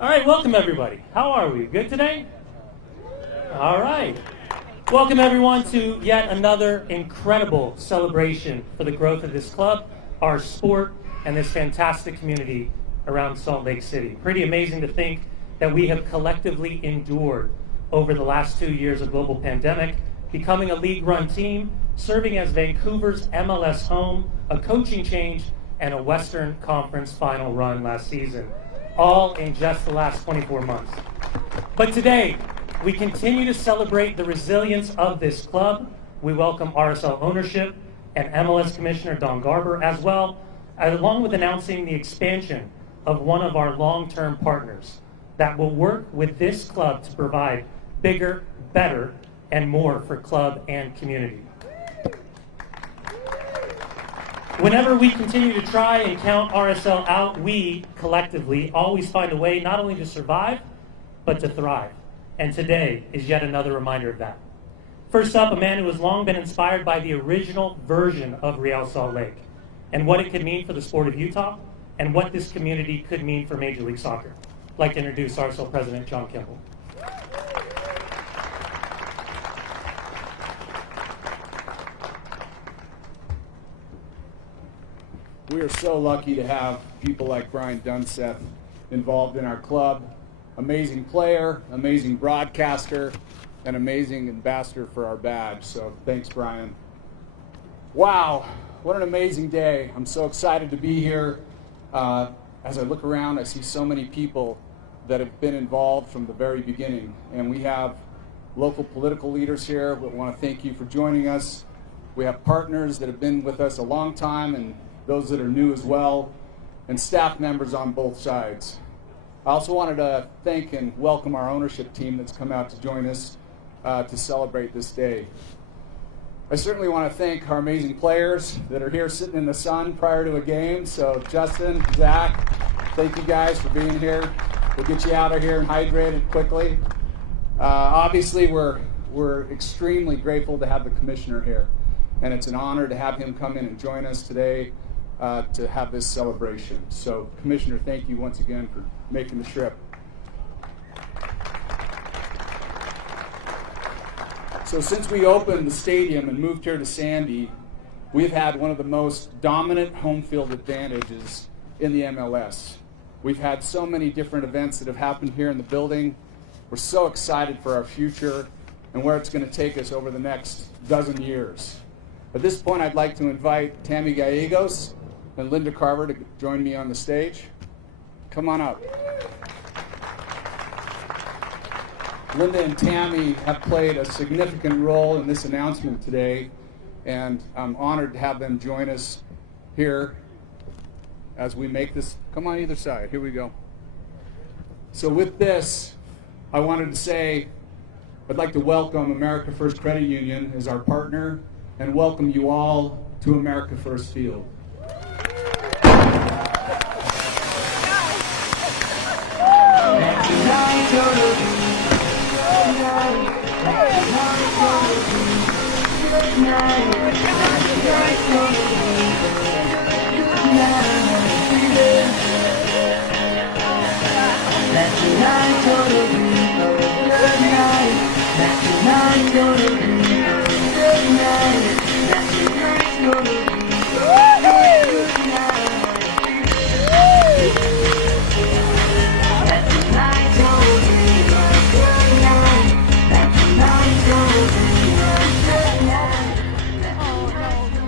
All right, welcome everybody. How are we? Good today? All right. Welcome everyone to yet another incredible celebration for the growth of this club, our sport, and this fantastic community around Salt Lake City. Pretty amazing to think that we have collectively endured over the last 2 years of global pandemic, becoming a league-run team, serving as Vancouver's MLS home, a coaching change, and a Western Conference final run last season, all in just the last 24 months. But today, we continue to celebrate the resilience of this club. We welcome RSL ownership and MLS Commissioner Don Garber as well, along with announcing the expansion of one of our long-term partners that will work with this club to provide bigger, better, and more for club and community. Whenever we continue to try and count RSL out, we collectively always find a way not only to survive, but to thrive. And today is yet another reminder of that. First up, a man who has long been inspired by the original version of Real Salt Lake and what it could mean for the sport of Utah and what this community could mean for Major League Soccer. I'd like to introduce RSL President John Kimball. We are so lucky to have people like Brian Dunseth involved in our club. Amazing player, amazing broadcaster, and amazing ambassador for our badge. So thanks, Brian. Wow, what an amazing day. I'm so excited to be here. As I look around, I see so many people that have been involved from the very beginning. And we have local political leaders here. We want to thank you for joining us. We have partners that have been with us a long time and those that are new as well, and staff members on both sides. I also wanted to thank and welcome our ownership team that's come out to join us to celebrate this day. I certainly want to thank our amazing players that are here sitting in the sun prior to a game. So Justin, Zach, thank you guys for being here. We'll get you out of here and hydrated quickly. Obviously, we're extremely grateful to have the commissioner here, and it's an honor to have him come in and join us today to have this celebration. So, Commissioner, thank you once again for making the trip. So since we opened the stadium and moved here to Sandy, we've had one of the most dominant home field advantages in the MLS. We've had so many different events that have happened here in the building. We're so excited for our future and where it's going to take us over the next dozen years. At this point, I'd like to invite Tammy Gallegos and Linda Carver to join me on the stage. Come on up. Linda and Tammy have played a significant role in this announcement today, and I'm honored to have them join us here as we make this. Come on either side. Here we go. So with this, I wanted to say I'd like to welcome America First Credit Union as our partner and welcome you all to America First Field.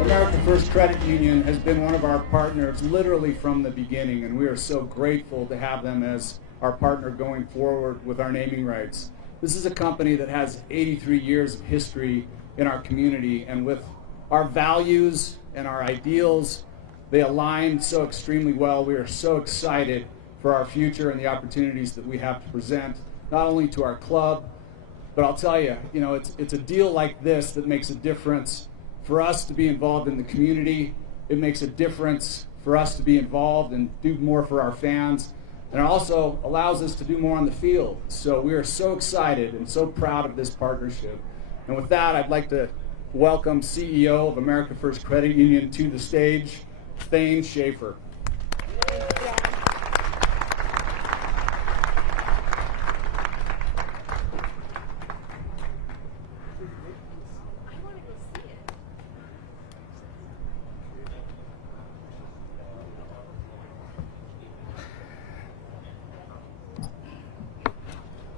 American First Credit Union has been one of our partners literally from the beginning, and we are so grateful to have them as our partner going forward with our naming rights. This is a company that has 83 years of history in our community, and with our values and our ideals, they align so extremely well. We are so excited for our future and the opportunities that we have to present, not only to our club, but I'll tell you, it's a deal like this that makes a difference for us to be involved in the community. It makes a difference for us to be involved and do more for our fans. And it also allows us to do more on the field. So we are so excited and so proud of this partnership. And with that, I'd like to welcome CEO of America First Credit Union to the stage, Thane Schaefer.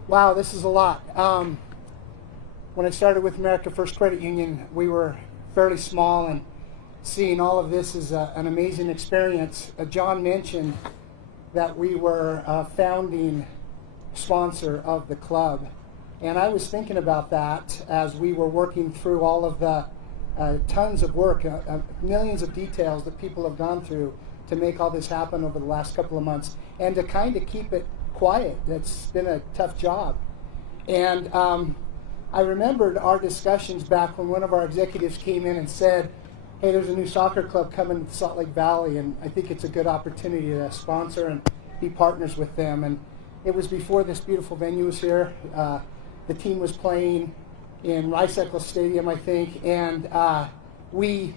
Wow, this is a lot. When I started with America First Credit Union, we were fairly small, and seeing all of this is an amazing experience. John mentioned that we were a founding sponsor of the club, and I was thinking about that as we were working through all of the tons of work, millions of details that people have gone through to make all this happen over the last couple of months, and to kind of keep it quiet. That's been a tough job. And I remembered our discussions back when one of our executives came in and said, hey, there's a new soccer club coming to Salt Lake Valley, and I think it's a good opportunity to sponsor and be partners with them. And it was before this beautiful venue was here. The team was playing in Rice-Eccles Stadium, I think, and we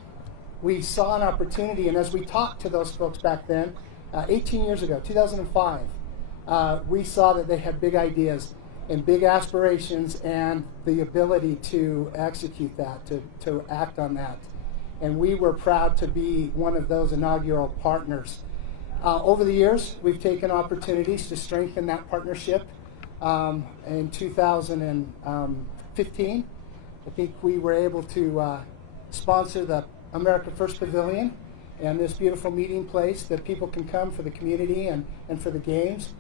saw an opportunity. And as we talked to those folks back then, 18 years ago, 2005, we saw that they had big ideas and big aspirations and the ability to execute that, to act on that. And we were proud to be one of those inaugural partners. Over the years, we've taken opportunities to strengthen that partnership. In 2015, I think we were able to sponsor the America First Pavilion and this beautiful meeting place that people can come for the community and for the games.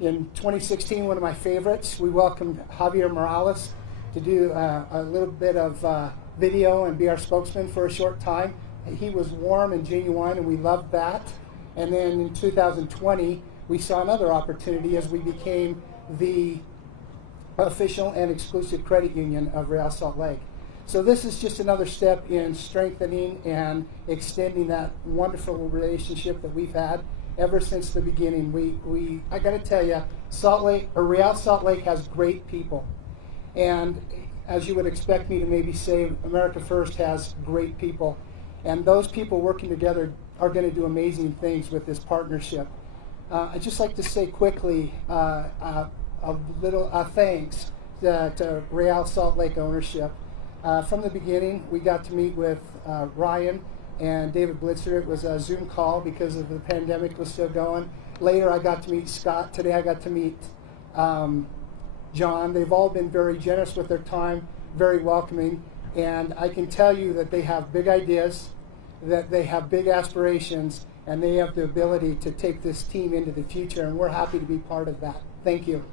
In 2016, one of my favorites, we welcomed Javier Morales to do a little bit of video and be our spokesman for a short time. He was warm and genuine, and we loved that. And then in 2020, we saw another opportunity as we became the official and exclusive credit union of Real Salt Lake. So this is just another step in strengthening and extending that wonderful relationship that we've had ever since the beginning. I got to tell you, Real Salt Lake has great people, and as you would expect me to maybe say, America First has great people, and those people working together are going to do amazing things with this partnership. I'd just like to say quickly a little thanks to Real Salt Lake ownership. From the beginning, we got to meet with Ryan and David Blitzer. It was a Zoom call because of the pandemic was still going. Later, I got to meet Scott. Today, I got to meet John. They've all been very generous with their time, very welcoming, and I can tell you that they have big ideas, that they have big aspirations, and they have the ability to take this team into the future, and we're happy to be part of that. Thank you.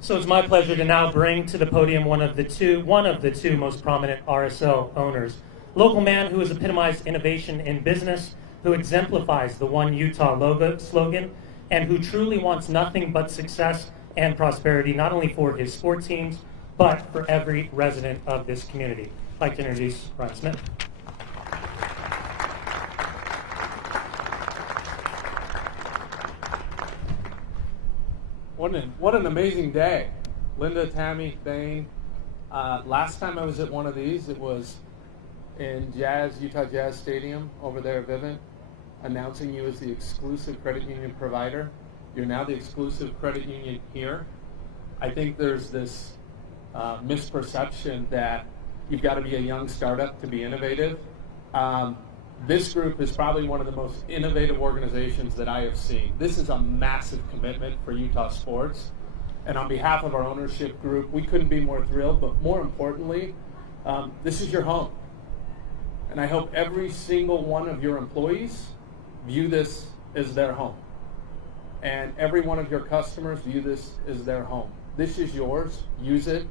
So it's my pleasure to now bring to the podium one of the two most prominent RSL owners. Local man who has epitomized innovation in business, who exemplifies the One Utah slogan, and who truly wants nothing but success and prosperity, not only for his sport teams, but for every resident of this community. I'd like to introduce Ryan Smith. What an amazing day. Linda, Tammy, Thane. Last time I was at one of these, it was in Utah Jazz Stadium over there at Vivint, announcing you as the exclusive credit union provider. You're now the exclusive credit union here. I think there's this misperception that you've got to be a young startup to be innovative. This group is probably one of the most innovative organizations that I have seen. This is a massive commitment for Utah sports. And on behalf of our ownership group, we couldn't be more thrilled, but more importantly, this is your home. And I hope every single one of your employees view this as their home. And every one of your customers view this as their home. This is yours, use it.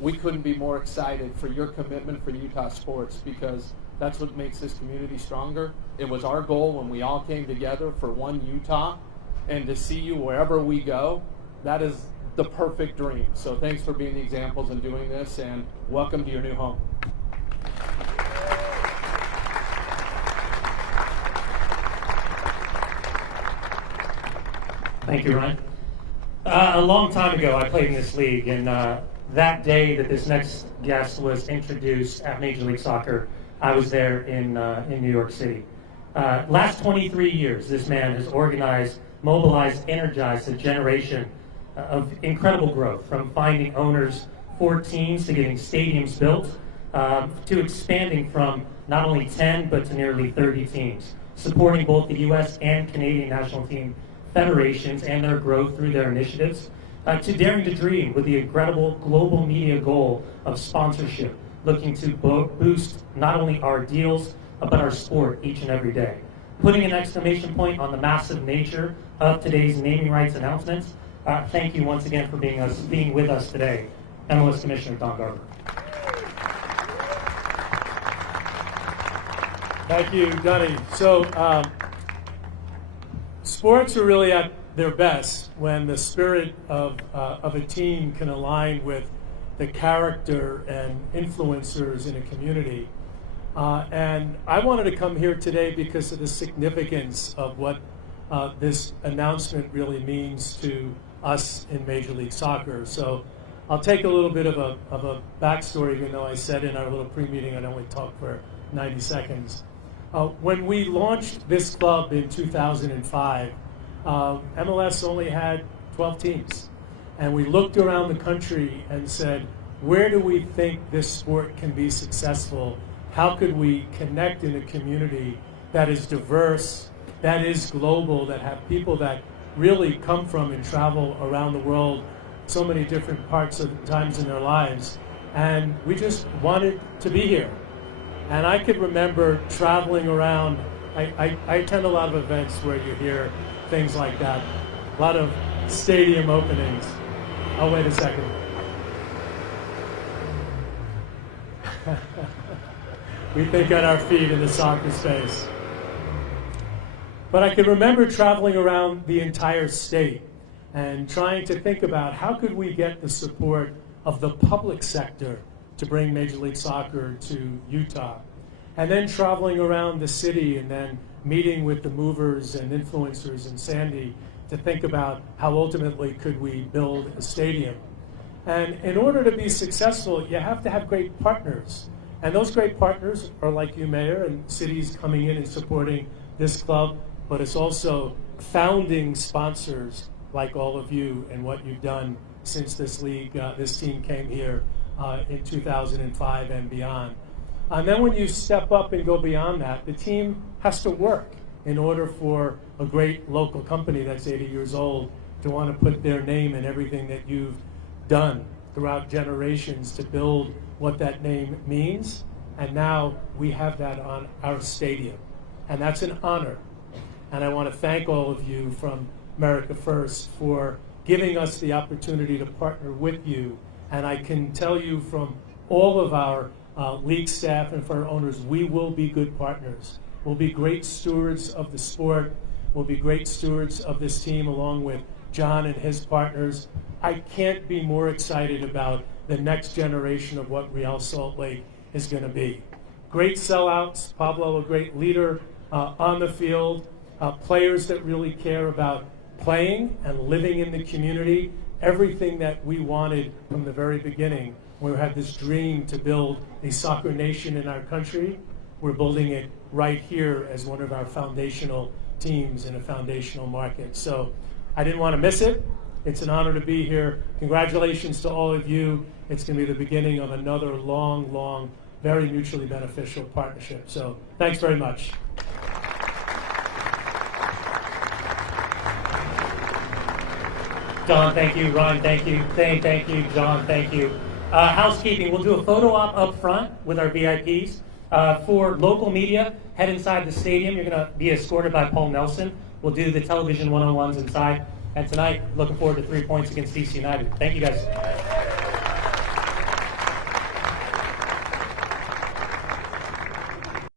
We couldn't be more excited for your commitment for Utah sports, because that's what makes this community stronger. It was our goal when we all came together for One Utah, and to see you wherever we go, that is the perfect dream. So thanks for being the examples and doing this, and welcome to your new home. Thank you, Ryan. A long time ago, I played in this league, and that day that this next guest was introduced at Major League Soccer, I was there in New York City. Last 23 years, this man has organized, mobilized, energized a generation of incredible growth, from finding owners for teams to getting stadiums built, to expanding from not only 10 but to nearly 30 teams, supporting both the U.S. and Canadian national team federations and their growth through their initiatives, to daring to dream with the incredible global media goal of sponsorship, looking to boost not only our deals but our sport each and every day. Putting an exclamation point on the massive nature of today's naming rights announcements, thank you once again for being with us today, MLS Commissioner Don Garber. Thank you, Donnie. So, sports are really at their best when the spirit of a team can align with the character and influencers in a community. And I wanted to come here today because of the significance of what this announcement really means to us in Major League Soccer. So I'll take a little bit of a backstory, even though I said in our little pre-meeting I'd only talk for 90 seconds. When we launched this club in 2005, MLS only had 12 teams. And we looked around the country and said, where do we think this sport can be successful? How could we connect in a community that is diverse, that is global, that have people that really come from and travel around the world so many different parts of times in their lives? And we just wanted to be here. And I could remember traveling around. I attend a lot of events where you hear things like that, a lot of stadium openings. Oh, wait a second. We think on our feet in the soccer space. But I can remember traveling around the entire state and trying to think about how could we get the support of the public sector to bring Major League Soccer to Utah. And then traveling around the city and then meeting with the movers and influencers in Sandy to think about how ultimately could we build a stadium. And in order to be successful, you have to have great partners. And those great partners are like you, Mayor, and cities coming in and supporting this club, but it's also founding sponsors like all of you and what you've done since this league, this team came here in 2005 and beyond. And then when you step up and go beyond that, the team has to work in order for a great local company that's 80 years old to want to put their name in everything that you've done throughout generations to build what that name means. And now we have that on our stadium. And that's an honor. And I want to thank all of you from America First for giving us the opportunity to partner with you. And I can tell you from all of our league staff and for our owners, we will be good partners. We'll be great stewards of the sport. We'll be great stewards of this team along with John and his partners. I can't be more excited about the next generation of what Real Salt Lake is going to be. Great sellouts, Pablo a great leader on the field, players that really care about playing and living in the community, everything that we wanted from the very beginning. We had this dream to build a soccer nation in our country. We're building it right here as one of our foundational teams in a foundational market. So I didn't want to miss it. It's an honor to be here. Congratulations to all of you. It's going to be the beginning of another long, long, very mutually beneficial partnership. So thanks very much. Don, thank you. Ron, thank you. Thane, thank you. John, thank you. Housekeeping, we'll do a photo op up front with our VIPs. For local media, head inside the stadium. You're going to be escorted by Paul Nelson. We'll do the television one-on-ones inside. And tonight, looking forward to 3 points against DC United. Thank you, guys.